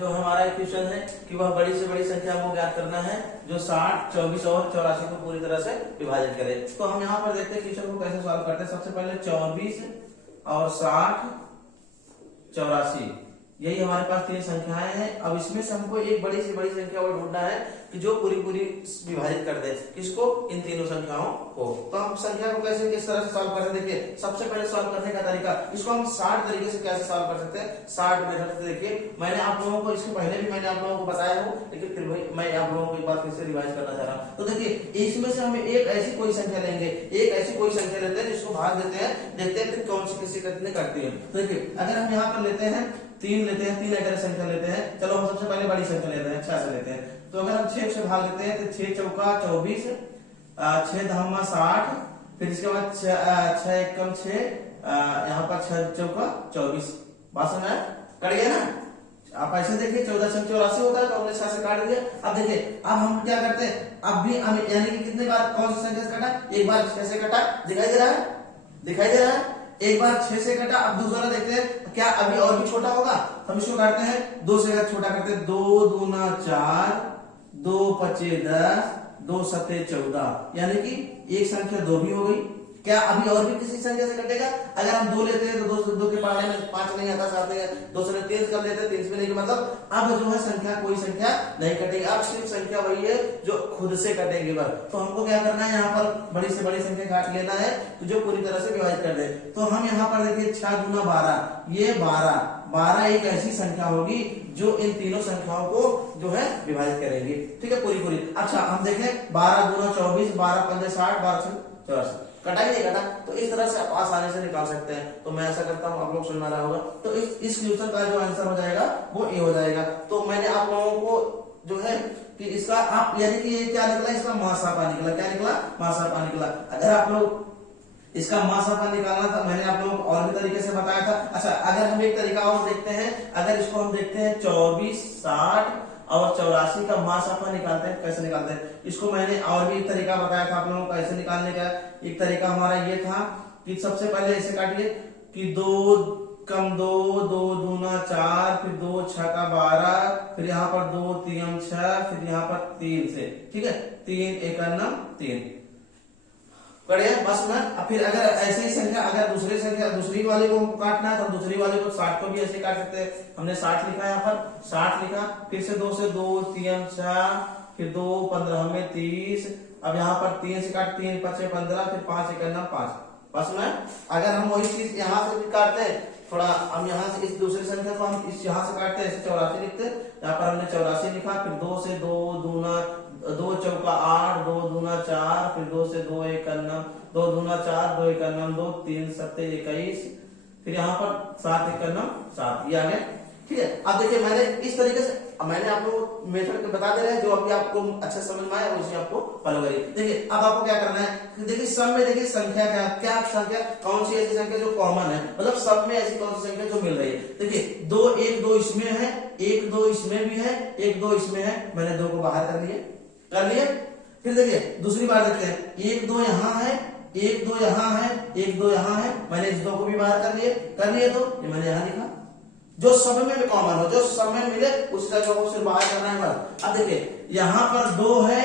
जो हमारा क्वेश्चन है कि वह बड़ी से बड़ी संख्या को ज्ञात करना है जो 60, 24 और 84 को पूरी तरह से विभाजित करे। तो हम यहाँ पर देखते हैं क्वेश्चन को कैसे सॉल्व करते हैं। सबसे पहले 24 और 60, 84 यही हमारे पास तीन संख्याएं हैं। अब इसमें से हमको एक बड़ी से बड़ी संख्या और ढूंढना है कि जो पूरी विभाजित कर दे किसको, इन तीनों संख्याओं को। तो हम संख्या को कैसे किस तरह से सॉल्व करते हैं, देखिए सबसे पहले सॉल्व करने का तरीका, इसको हम 60 तरीके से कैसे सॉल्व कर सकते हैं। 60 मेथड से देखिए, मैंने आप लोगों को इसके पहले भी मैंने आप लोगों को बताया हूँ, लेकिन फिर भाई मैं आप लोगों को एक बार फिर से रिवाइज करना चाह रहा हूँ। तो देखिए इसमें से हमें एक ऐसी कोई संख्या लेंगे, एक ऐसी कोई संख्या लेते हैं जिसको भाग देते हैं, देखते हैं फिर कौन सी किसी कितने करती है। तो देखिए अगर हम यहाँ पर लेते हैं 3 लेते हैं, 3 अगर संख्या लेते हैं, चलो हम सबसे पहले बड़ी संख्या लेते हैं, 6 से लेते हैं। तो अगर हम 6 से भाग लेते हैं तो 6 चौका 24, 6 धम्मा 60, फिर इसके बाद 6 एकम 6, यहाँ पर 6 चौका 24। बात समझ कट गया ना। आप ऐसे देखिए 14 से 84 होता है, तो हमने 6 से काट दिया। अब देखिए अब हम क्या करते हैं, अब भी हम यानी कि कितने बार कौन सी संख्या से काटा, एक बार 6 से काटा, दिखाई दे रहा है, दिखाई दे रहा है, एक बार 6 से कटा। अब दूसरा देखते हैं क्या अभी और भी छोटा होगा, हम इसको काटते हैं 2 से छोटा करते हैं, 2 दूना 4, 2 पचे 10, 2 सते 14, यानी कि एक संख्या 2 भी हो गई। क्या अभी और भी किसी संख्या से कटेगा? अगर हम 2 लेते हैं तो 2 के पढ़ने में 5 नहीं आता, 7 नहीं आता, 2 से 3 कर लेते हैं, 3 से नहीं, मतलब अब जो है संख्या कोई संख्या नहीं कटेगी, अब सिर्फ संख्या वही है जो खुद से कटेगी बस। तो हमको क्या करना है, यहाँ पर बड़ी से बड़ी संख्या काट लेना है तो जो पूरी तरह से विभाजित कर दे। तो हम यहाँ पर देखिए 6 दूना 12, ये 12 एक ऐसी संख्या होगी जो इन तीनों संख्याओं को जो है विभाजित करेंगे, ठीक है, पूरी। अच्छा हम देखें 12 दूना 24, 12 पंजे 60, 12 से 84, कटा ही नहीं कटा। तो इस तरह से आप आसानी से निकाल सकते हैं। तो मैं ऐसा करता हूं, आप लोग सुन रहा होगा। तो इस क्वेश्चन का जो आंसर हो जाएगा वो ए हो जाएगा। तो मैंने आप लोगों को जो है कि इसका आप यानी कि ये क्या निकला, इसका मासापा निकला। क्या निकला? मासापा निकला। अगर आप लोग इसका मासापा निकालना था, मैंने आप लोगों को और भी तरीके से बताया था। अच्छा अगर हम एक तरीका और देखते हैं, अगर इसको हम देखते हैं 24, 60 और 84 का मासापा निकालते हैं, कैसे निकालते हैं इसको मैंने और भी एक तरीका बताया था आप लोगों को कैसे निकालने का। एक तरीका हमारा ये था कि सबसे पहले ऐसे काटिए कि 2 कम 2, 2 दूना 4, फिर 2 6 का 12, फिर यहाँ पर 2 3 6, फिर यहाँ पर 3 से, ठीक है, 3 1 3 बढ़िया बस में। फिर अगर ऐसे ही संख्या, अगर दूसरी वाले को काटना है तो दूसरी वाले को 60 को भी ऐसे काट सकते हैं। हमने 60 लिखा है, यहाँ पर 60 लिखा, फिर से 2 से 2 3 6, फिर 2 15 में 30, अब यहाँ पर 3 से काट, 3 5 15, फिर 5 1 5। बस में अगर हम वही चीज यहाँ से भी काटते हैं, थोड़ा हम यहाँ से इस दूसरी संख्या को हम इस यहाँ से काटते हैं, 84 लिखते हैं, यहाँ पर हमने 84 लिखा, फिर 2 से 2 दूना 2 चौका 8, 2 दूना 4, फिर 2 से 2 1 2 दूना 4, 2 1 2, 3 7 21, फिर यहाँ पर 7 1 7, ये आ गया, ठीक है। अब देखिए मैंने इस तरीके से मैंने आपको मेथड बता दे रहे हैं, जो अभी आपको अच्छा समझ में आया उसे आपको फॉलो करिए। देखिए अब आपको क्या करना है, देखिए सब में देखिए संख्या क्या संख्या, कौन सी ऐसी संख्या जो कॉमन है, मतलब सब में ऐसी कौन सी संख्या जो मिल रही है। देखिए 2 1 2 इसमें है, 1 2 इसमें भी है, 1 2 इसमें है, मैंने 2 को बाहर कर लिए। फिर देखिए दूसरी बार देखते हैं, 1 2 यहाँ है, 1 2 यहाँ है, 1 2 यहाँ है, मैंने इस 2 को भी बाहर कर लिए। तो ये मैंने यहाँ लिखा, जो सब में कॉमन हो, जो सब में मिले उस जगह को सिर्फ बाहर करना है बस। अब देखिए यहाँ पर 2 है,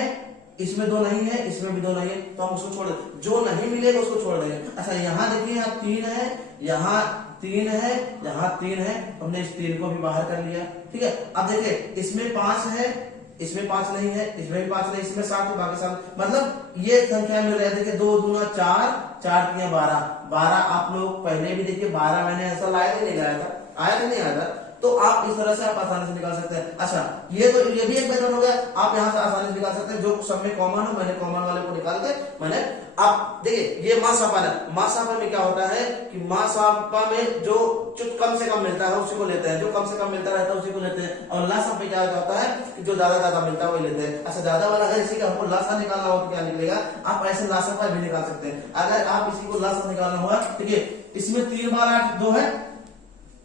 इसमें 2 नहीं है, इसमें भी 2 नहीं है, तो हम उसको छोड़ दें, जो नहीं मिलेगा उसको छोड़ देंगे। अच्छा यहाँ देखिए यहाँ 3 है, यहाँ 3 है, यहाँ 3 है, हमने इस 3 को भी बाहर कर लिया, ठीक है। अब देखिए इसमें 5 है, इसमें 5 नहीं है, इसमें भी 5 नहीं, इसमें 7 है, बाकी 7, मतलब ये संख्या मिल रही है। देखिए 2 दूना 4, 4 3 12। आप लोग पहले भी देखिए 12 मैंने ऐसा लाया कि नहीं लाया था, आया कि नहीं आया था। तो आप इस तरह से आप आसानी से निकाल सकते हैं। अच्छा ये भी एक मेथड हो गया, आप यहाँ से आसानी से निकाल सकते हैं, जो सब में कॉमन हो, मैंने कॉमन वाले को निकाल के मैंने। आप देखिए ये मासापा है, मासापा में क्या होता है कि मासापा में जो कम से कम मिलता है उसी को लेते हैं, जो कम से कम मिलता रहता है उसी को लेते हैं। और लासा में क्या होता है कि जो ज्यादा मिलता है वही लेते हैं। अच्छा ज्यादा वाला अगर इसी का हमको लासा निकालना हो तो क्या निकलेगा, आप ऐसे लासा भी निकाल सकते हैं। अगर आप इसी को लासा निकालना हुआ, देखिए इसमें 3 बार 8 2 है।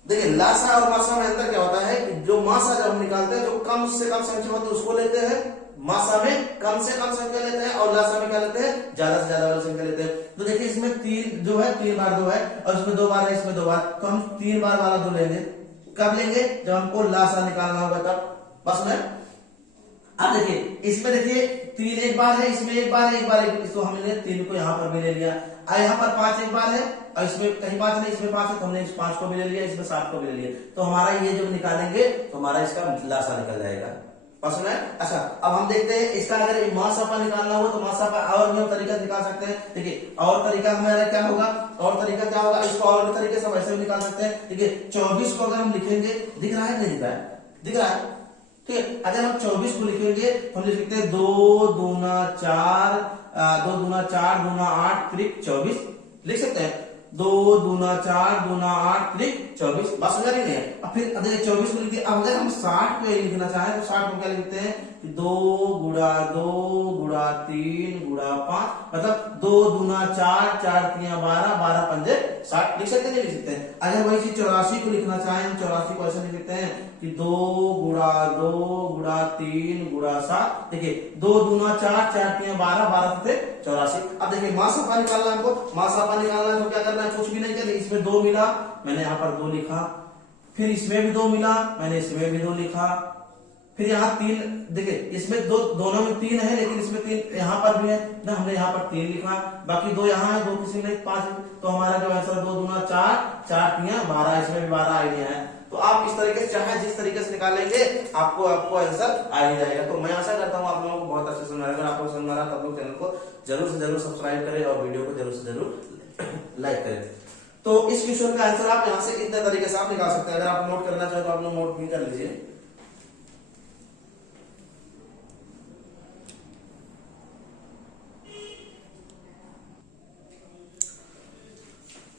देखिए लासा और मासा में अंतर क्या होता है कि जो मासा जब हम निकालते हैं, जो कम से कम संख्या होती है उसको लेते हैं, मासा में कम से कम संख्या लेते हैं, और लासा में क्या लेते हैं, ज्यादा से ज्यादा वाली संख्या लेते हैं। तो देखिए इसमें 3 जो है 3 बार 2 है, और इसमें 2 बार है, इसमें 2 बार, तो हम 3 बार वाला 2 लेंगे, कब लेंगे? जब हमको लासा निकालना होगा तब। बस में अब देखिए इसमें देखिए 3 एक बार है, इसमें एक बार है, एक बार है, तो हमने 3 को यहाँ पर भी ले लिया। और यहाँ पर 5 एक बार है और इसमें कहीं 5 नहीं, इसमें 5 है तो हमने इस 5 को भी ले लिया, इसमें 7 को भी ले लिया। तो हमारा ये जो निकालेंगे तो हमारा इसका लासा निकल जाएगा। पसंद है? अच्छा अब हम देखते हैं इसका अगर मासापा निकालना हो तो मासापा और भी हम तरीका निकाल सकते हैं। देखिए और तरीका हमारा क्या होगा, और तरीका क्या होगा, इसको और भी तरीके से वैसे भी निकाल सकते हैं। देखिए 24 को अगर हम लिखेंगे, दिख रहा है नहीं दिख रहा है? दिख रहा है। ठीक है, अगर हम 24 को लिखेंगे हम लिख सकते हैं 2 दूना 4, 2 दूना 4 दूना 8 त्रिक 24 लिख सकते हैं। 2 दूना 4 दूना 8 त्रिक 24 बस समझ रही है। अब फिर अगर 24 को लिखते, अब अगर हम 60 को लिखना चाहें तो 60 को क्या लिखते हैं? 2 गुणा 2 गुणा 3 गुणा 5, मतलब 2 दूना 4 4 3 12 12 पंजे 60 लिख सकते हैं, नहीं लिख सकते हैं। अगर वही चीज 84 को लिखना चाहें, हम 84 को ऐसे लिख सकते हैं कि 2 गुणा 2 गुणा 3 गुणा 7। देखिए 2 दूना 4 4 3 12 12 से 84। अब देखिए मासापा निकालना हमको, मासापा निकालना है तो क्या करना है? कुछ भी नहीं करना, इसमें 2 मिला मैंने यहाँ पर 2 लिखा, फिर इसमें भी 2 मिला मैंने इसमें भी 2 लिखा, फिर यहाँ 3, देखिए इसमें दोनों में 3 है लेकिन इसमें 3 यहाँ पर भी है ना, हमने यहाँ पर 3 लिखा, बाकी 2 यहाँ है, 2 किसी में 5, तो हमारा जो आंसर 2 दूना 4 4 3 12, इसमें भी 12 आइडिया है। तो आप इस तरीके से चाहे जिस तरीके से निकालेंगे आपको आंसर आ ही जाएगा। तो मैं आशा करता हूँ आप लोगों को बहुत अच्छे समझ आएगा। अगर आपको समझ आ रहा है तो आप लोग चैनल को जरूर से जरूर सब्सक्राइब करें और वीडियो को जरूर से जरूर लाइक करें। तो इस क्वेश्चन का आंसर आप यहाँ से इतने तरीके से आप निकाल सकते हैं। अगर आप नोट करना चाहे तो आप लोग नोट भी कर लीजिए।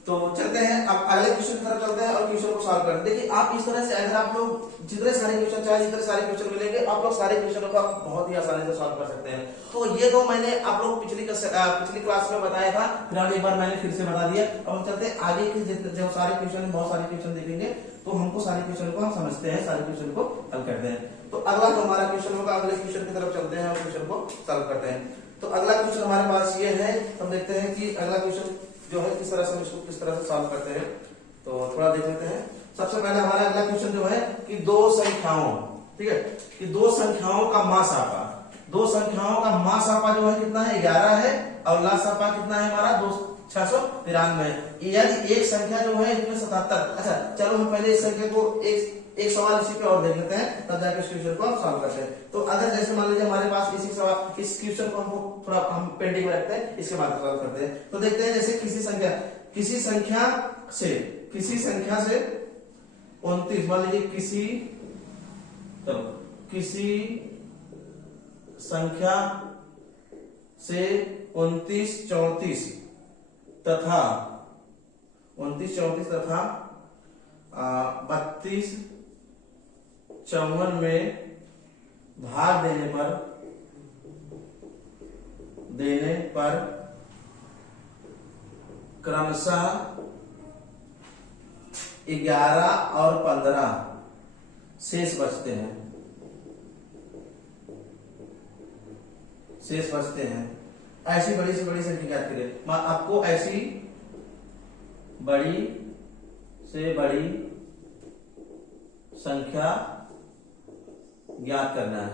तो चलते हैं अब अगले क्वेश्चन की तरफ चलते हैं और क्वेश्चन को सॉल्व करते हैं। देखिए आप इस तरह से अगर आप लोग जितने सारे क्वेश्चन चाहे जितने सारे क्वेश्चन मिलेंगे आप लोग सारे क्वेश्चनों को आप बहुत ही आसानी से सॉल्व कर सकते हैं। तो ये तो मैंने आप लोग पिछली क्लास में बताया था, फिर एक बार मैंने फिर से बता दिया। अब हम चलते हैं आगे के जो सारे क्वेश्चन, बहुत सारे क्वेश्चन देखेंगे तो हमको सारे क्वेश्चन को हम समझते हैं, सारे क्वेश्चन को हल करते हैं। तो अगला जो हमारा क्वेश्चन होगा, अगले क्वेश्चन की तरफ चलते हैं और क्वेश्चन को सॉल्व करते हैं। तो अगला क्वेश्चन हमारे पास ये है, हम देखते हैं कि अगला क्वेश्चन जो है किस तरह से हम इसको किस तरह से सॉल्व करते हैं। तो थोड़ा देख लेते हैं। सबसे पहले हमारा अगला क्वेश्चन जो है कि 2 संख्याओं, ठीक है, कि 2 संख्याओं का मासापा, 2 संख्याओं का मासापा जो है कितना है? 11 है और लासापा कितना है हमारा? 693। यदि एक संख्या जो है इसमें 77। अच्छा चलो हम पहले इस संख्या को एक सवाल इसी पे और देख लेते हैं, तब जाकर इस क्वेश्चन को हम सॉल्व करते हैं। तो अगर जैसे मान लीजिए हमारे पास इसी सवाल, इस क्वेश्चन को हमको थोड़ा हम पेंडिंग में रखते हैं, इसके बाद सॉल्व करते हैं। तो देखते हैं जैसे किसी संख्या से 29, मान लीजिए किसी संख्या से 29 34 तथा 32 54 में भाग देने पर क्रमशः 11 और 15 शेष बचते हैं। ऐसी बड़ी से बड़ी संख्या ज्ञात करें। आपको ऐसी बड़ी से बड़ी संख्या ज्ञात करना है।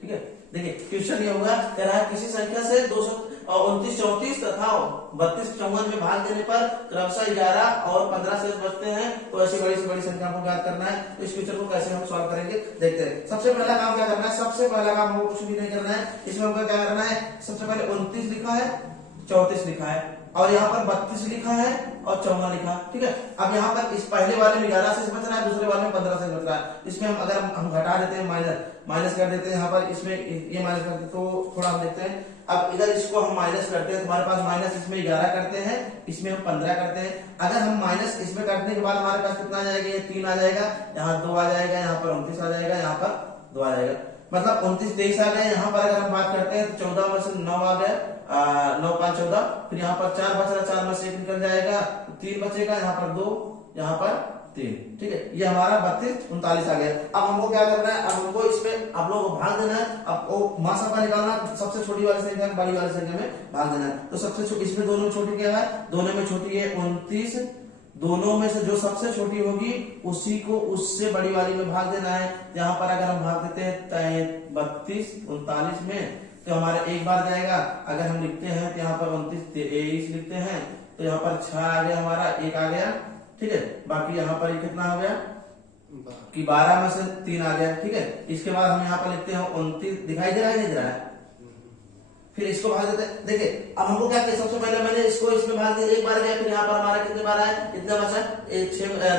ठीक है, देखिए क्वेश्चन ये होगा, कह रहा है किसी संख्या से 229 34 तथा 32 54 में भाग देने पर क्रमशः 11 और 15 शेष बचते हैं। तो ऐसी बड़ी से बड़ी संख्या को ज्ञात करना है। तो इस क्वेश्चन को कैसे हम सॉल्व करेंगे देखते हैं। सबसे पहला काम क्या करना है? सबसे पहला काम हमको कुछ भी नहीं करना है। इसमें हमको क्या करना है? सबसे पहले 29 लिखा है, 34 लिखा है और यहाँ पर 32 लिखा है और 54 लिखा। ठीक है, अब यहाँ पर इस पहले वाले में 11 से बच रहा है, दूसरे वाले में 15 से बच रहा है। इसमें हम अगर हम घटा देते हैं, माइनस कर देते हैं, यहाँ पर इसमें ये माइनस करते हैं, तो थोड़ा हम देखते हैं। अब इधर इसको हम माइनस करते हैं, तुम्हारे पास माइनस इसमें 11 करते हैं, इसमें हम 15 करते हैं। अगर हम माइनस इसमें करने के बाद हमारे पास कितना आ जाएगा? ये 3 आ जाएगा, यहाँ 2 आ जाएगा, यहाँ पर 29 आ जाएगा, यहाँ पर 2 आ जाएगा, मतलब 29 23 आ गए। यहाँ पर अगर हम बात करते हैं तो 14 में से 9 आ गया, 9 5 14, फिर यहाँ पर 4 बच रहा, 4 में से 1 निकल जाएगा, 3 बचेगा, यहाँ पर 2, यहाँ पर 3। ठीक है, ये हमारा 32 39 आ गया। अब हमको क्या करना है? अब हमको इसमें आप लोगों को भाग देना है। अब वो मासापा निकालना, सबसे छोटी वाली संख्या बड़ी वाली संख्या में भाग देना है। तो सबसे छोटी इसमें दोनों में छोटी क्या है? दोनों में छोटी है 29 दोनों में से जो सबसे छोटी होगी उसी को उससे बड़ी वाली में भाग देना है। यहाँ पर अगर हम भाग देते हैं 32 39 में तो हमारा एक बार जाएगा। अगर हम लिखते हैं तो यहाँ पर 29 23 लिखते हैं तो यहाँ पर 6 आ गया, हमारा एक आ गया, ठीक है। बाकी यहाँ पर कितना हो गया कि 12 में से 3 आ गया, ठीक है। इसके बाद हम यहाँ पर लिखते हैं 29, दिखाई दे रहा है नहीं दे रहा है, फिर इसको भाग देते हैं। देखिए अब हमको क्या किया, सबसे पहले मैंने इसको इसमें भाग दिया, एक बार गया, फिर यहाँ पर हमारा कितने बार आया, कितना बचा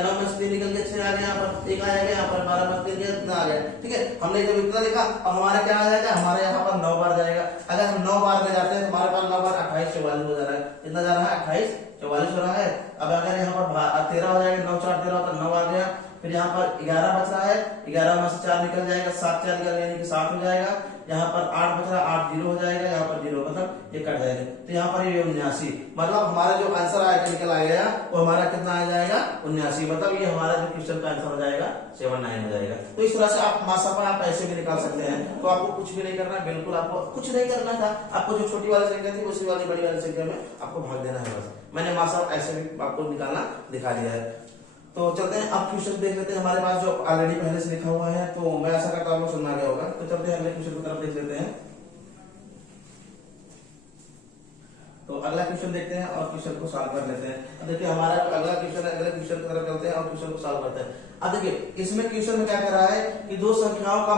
9 में से 3 निकल के 6 आ गया, यहाँ पर 1 आएगा, यहाँ पर 12 में 3 इतना आ गया, ठीक है। हमने जब इतना लिखा अब हमारा क्या आ जाएगा, हमारे यहाँ पर 9 बार जाएगा। अगर हम 9 बार में जाते हैं तो हमारे पास 9 बार 28 44 हो जा रहा है, कितना जा रहा है 28 44 हो रहा है। अब अगर यहाँ पर 13 हो जाएगा, 9 4 13 तो 9 आ गया, फिर यहाँ पर 11 बच रहा है, 11 में से 4 निकल जाएगा, 7 4 निकल यानी कि 7 हो जाएगा। यहाँ पर 8 बच रहा है, 8 0 हो जाएगा, यहाँ पर 0 मतलब ये कट जाएगा, तो यहाँ पर ये 79, मतलब हमारा जो आंसर आया निकल आएगा वो हमारा कितना आ जाएगा 79, मतलब ये हमारा जो क्वेश्चन का आंसर हो जाएगा 79 हो जाएगा। तो इस तरह से आप मासापा आप ऐसे भी निकाल सकते हैं। तो आपको कुछ भी नहीं करना है, बिल्कुल आपको कुछ नहीं करना था, आपको जो छोटी वाली संख्या थी उसी वाली बड़ी वाली संख्या में आपको भाग देना है बस। मैंने मासापा ऐसे भी आपको निकालना दिखा दिया है। तो चलते हैं अब क्वेश्चन देख लेते हैं, हमारे पास जो ऑलरेडी पहले से लिखा हुआ है, तो मैं ऐसा करता हूँ सुनना गया होगा। तो चलते हैं अगले क्वेश्चन की तरफ देख लेते हैं। तो अगला क्वेश्चन देखते हैं और क्वेश्चन को सॉल्व कर लेते हैं। अब देखिए हमारा जो अगला क्वेश्चन है, अगले क्वेश्चन की तरफ चलते हैं और क्वेश्चन को सॉल्व करते हैं। अब देखिए इसमें क्वेश्चन में क्या कर रहा है कि दो संख्याओं का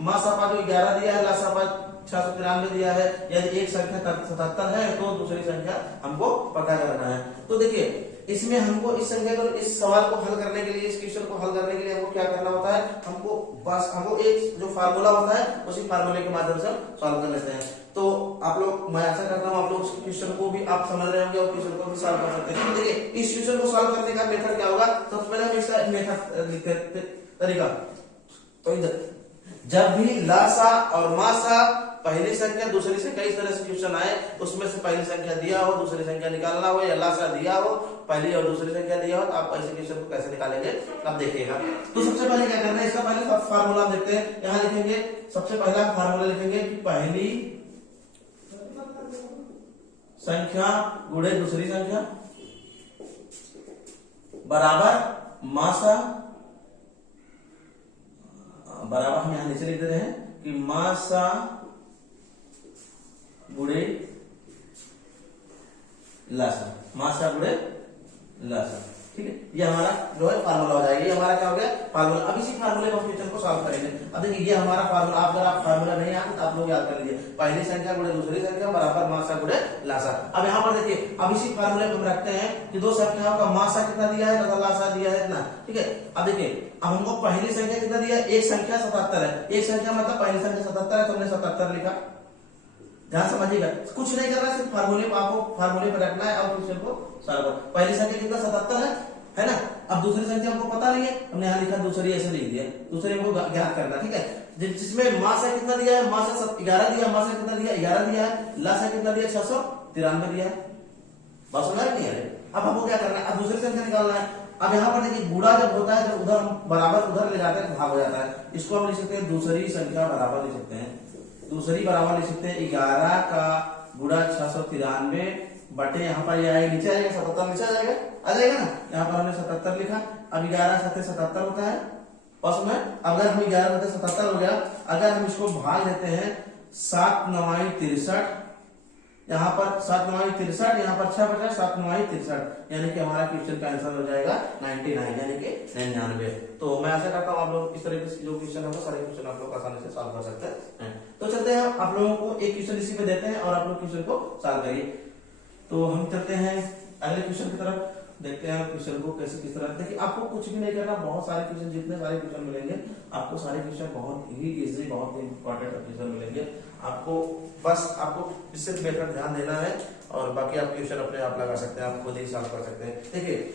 मासापा जो 11 दिया है, लासापा 693 दिया है। यदि एक संख्या 77 है तो दूसरी संख्या हमको पता करना है। तो देखिए इसमें हमको इस संख्या को, इस सवाल को हल करने के लिए, इस क्वेश्चन को हल करने के लिए हमको क्या करना होता है, हमको एक जो फार्मूला होता है उसी फार्मूले के माध्यम से सॉल्व कर लेते हैं। तो आप लोग, मैं ऐसा करता हूँ आप लोग क्वेश्चन को भी आप समझ रहे होंगे और क्वेश्चन को भी सॉल्व कर सकते हैं। देखिए इस क्वेश्चन को सॉल्व करने का मेथड क्या होगा, सबसे पहले हम इसका मेथड लिखते हैं, तरीका। तो जब भी लासा और मासा पहली संख्या दूसरी संख्या इस तरह से क्वेश्चन आए, उसमें से पहली संख्या दिया हो दूसरी संख्या निकालना हो, या लासा दिया हो पहली और दूसरी संख्या दिया हो, तो आप ऐसे क्वेश्चन को कैसे निकालेंगे अब देखिएगा। तो सबसे पहले क्या करना है, इसका पहले सब फार्मूला देखते हैं। यहाँ लिखेंगे, सबसे पहला फार्मूला लिखेंगे कि पहली संख्या गुणे दूसरी संख्या बराबर मासा, बराबर हम यहां नीचे लिख दे रहे हैं कि मासा गुणे लासा, मासा गुणे लासा, ठीक है। ये हमारा जो है फार्मूला हो जाएगा, ये हमारा क्या हो गया फार्मूला। अब इसी फार्मूले को क्वेश्चन को सॉल्व करेंगे। अब देखिए ये हमारा फार्मूला, अगर आप फार्मूला नहीं आता तो आप लोग याद कर लीजिए, पहली संख्या गुणे दूसरी संख्या बराबर मासा गुणे लासा। अब यहाँ पर देखिए, अब इसी फार्मूले को हम रखते हैं कि दो संख्याओं का मासा कितना दिया है तथा लासा दिया है इतना, ठीक है। अब देखिए अब हमको पहली संख्या कितना दिया है, एक संख्या 77 है, एक संख्या मतलब पहली संख्या 77 है तो हमने 77 लिखा। ध्यान समझिएगा, कुछ नहीं करना, सिर्फ फार्मूले को आपको फार्मूले पर रखना है और क्वेश्चन को सॉल्व करना। पहली संख्या कितना 77 है ना। अब दूसरी संख्या हमको पता नहीं है, हमने यहाँ लिखा दूसरी, ऐसे लिख दिया, दूसरे हमको ज्ञात करना, ठीक है। जिसमें मासा कितना दिया है, मासा 11 दिया, मासा कितना दिया 11 दिया है, लासा कितना दिया 693 दिया है, बस समझ नहीं है। अब हमको क्या करना है, अब दूसरी संख्या निकालना है। अब यहाँ पर देखिए गुणा जब होता है जब उधर बराबर उधर ले जाते हैं भाग हो जाता है, इसको हम लिख सकते हैं दूसरी संख्या बराबर लिख सकते हैं, दूसरी बराबर लिख सकते हैं 11 का गुणा 693 बटे, यहाँ पर ये आएगा नीचे आएगा 77 नीचे आ जाएगा ना। यहाँ पर हमने 77 लिखा। अब 11 7 77 होता है, बस में अगर हम 11 7 77 हो गया, अगर हम इसको भाग देते हैं 7 9 63, यहाँ पर 7 9 63, यहाँ पर 6 बचा 7 9 63, यानी कि हमारा क्वेश्चन का आंसर हो जाएगा 99 यानी कि 99। तो मैं ऐसा करता हूँ आप लोग इस तरीके से जो क्वेश्चन है वो सारे क्वेश्चन आप लोग आसानी से सॉल्व कर सकते हैं। तो चलते हैं आप लोगों को एक क्वेश्चन इसी पे देते हैं और आप लोग क्वेश्चन को सॉल्व करिए। तो हम चलते हैं अगले क्वेश्चन की तरफ, देखते हैं क्वेश्चन को कैसे किस तरह। देखिए आपको कुछ भी नहीं करना, बहुत सारे क्वेश्चन, जितने सारे क्वेश्चन मिलेंगे आपको सारे क्वेश्चन बहुत ही इजी, बहुत ही इंपॉर्टेंट क्वेश्चन मिलेंगे आपको। बस आपको सिर्फ मेथड ध्यान देना है और बाकी आप क्वेश्चन अपने आप लगा सकते हैं, आप खुद ही सॉल्व कर सकते हैं। देखिए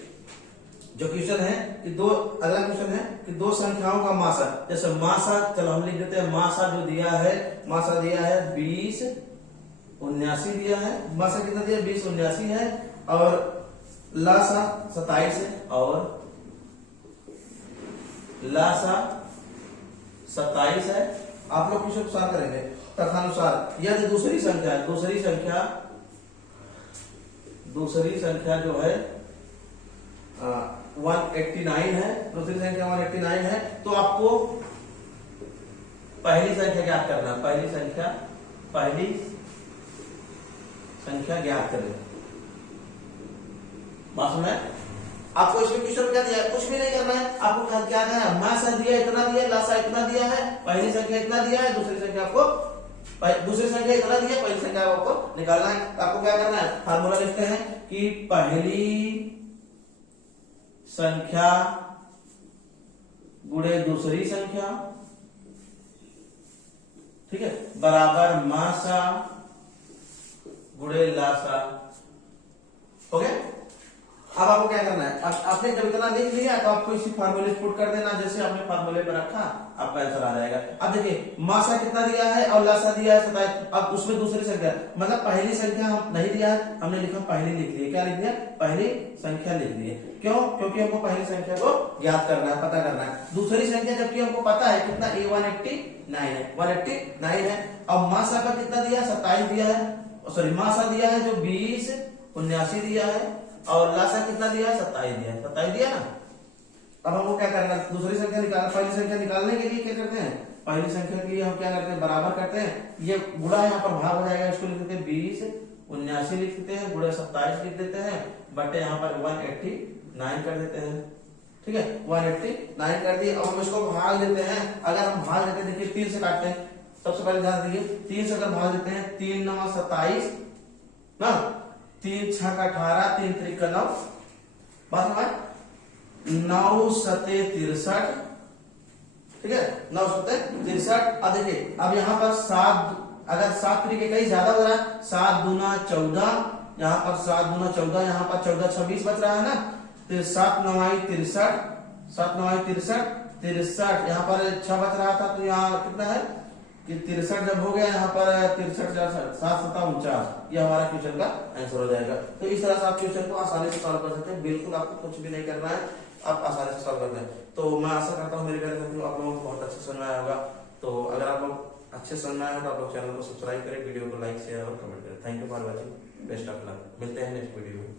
जो क्वेश्चन है कि अगला क्वेश्चन है कि दो संख्याओं का मासा, जैसे मासा, चलो हम लिख देते हैं मासा जो दिया है, मासा दिया है 20 79 दिया है, मासा कितना दिया 20 79 है, और लासा 27 है, और लासा 27 है। आप लोग क्वेश्चन सॉल्व करेंगे तदनुसार यदि दूसरी संख्या जो है 189 है, दूसरी संख्या 189 है। तो आपको पहली संख्या ज्ञात करना है, पहली संख्या ज्ञात करें। बात में आपको इसमें क्वेश्चन क्या दिया है, कुछ भी नहीं करना है, आपको क्या करना है, मासा दिया इतना दिया, लासा इतना दिया है, पहली संख्या इतना दिया है, दूसरी संख्या इतना दिया, पहली संख्या आपको निकालना है। आपको क्या करना है, फार्मूला लिखते हैं कि पहली संख्या गुणे दूसरी संख्या, ठीक है, बराबर मासा गुणे लासा। हो गया। अब आपको क्या करना है, आपने जब इतना लिख लिया तो आपको इसी फार्मूले पुट कर देना, जैसे आपने फार्मूले पर रखा आपका आंसर आ जाएगा। अब देखिए मासा कितना दिया है और लासा दिया है 27। अब उसमें दूसरी संख्या मतलब पहली संख्या हम नहीं दिया है, हमने लिखा पहली लिख ली। क्या लिख दिया, पहली संख्या लिख दी है। क्यों, क्योंकि हमको पहली संख्या को ज्ञात करना है, पता करना है। दूसरी संख्या जबकि हमको पता है कितना, 189 है, 189 है। अब मासा का कितना दिया, 27 दिया है, सॉरी मासा दिया है जो 2079 दिया है, और लासा कितना दिया है, 27 दिया है, 27 दिया ना। अब हमको क्या करना है, दूसरी संख्या निकालना। पहली संख्या निकालने के लिए क्या करते हैं, पहली संख्या के लिए हम क्या करते हैं, बराबर करते हैं, ये गुणा यहाँ पर भाग हो जाएगा, इसको लिख देते हैं 2079 लिख देते हैं, गुणा 27 लिख देते हैं, बटे यहाँ पर 189 कर देते हैं। ठीक है, 189 कर दिए। अब हम इसको भाग देते हैं। अगर हम भाग देते हैं, देखिए 3 से काटते हैं, सबसे पहले ध्यान दीजिए, 3 से अगर भाग देते हैं, 3 9 27 ना, 3 6 का 18, 3 3 का 9, बात समझ, 9 सते 63, ठीक है, 9 सते 63। अब देखिए, अब यहाँ पर 7, अगर 7 तरीके कहीं ज्यादा हो रहा है, 7 दूना 14, यहाँ पर 7 दूना 14, यहाँ पर 14 26 बच रहा है ना, तो 7 9 63, 7 9 63, यहाँ पर 6 बच रहा था, तो यहाँ कितना है कि 63 जब हो गया यहाँ पर 63 7 7 49, ये हमारा क्वेश्चन का आंसर हो जाएगा। तो इस तरह से आप क्वेश्चन को आसानी से सॉल्व कर सकते हैं, बिल्कुल आपको कुछ भी नहीं करना है, आप आसानी से सॉल्व कर दें। तो मैं आशा करता हूँ मेरे घर आप लोगों को बहुत अच्छे समझ में आया होगा। तो अगर आप लोग अच्छे समझ में आया तो आप लोग चैनल को सब्सक्राइब करें, वीडियो को लाइक शेयर और कमेंट करें। Thank you for watching, best of luck, मिलते हैं नेक्स्ट वीडियो में।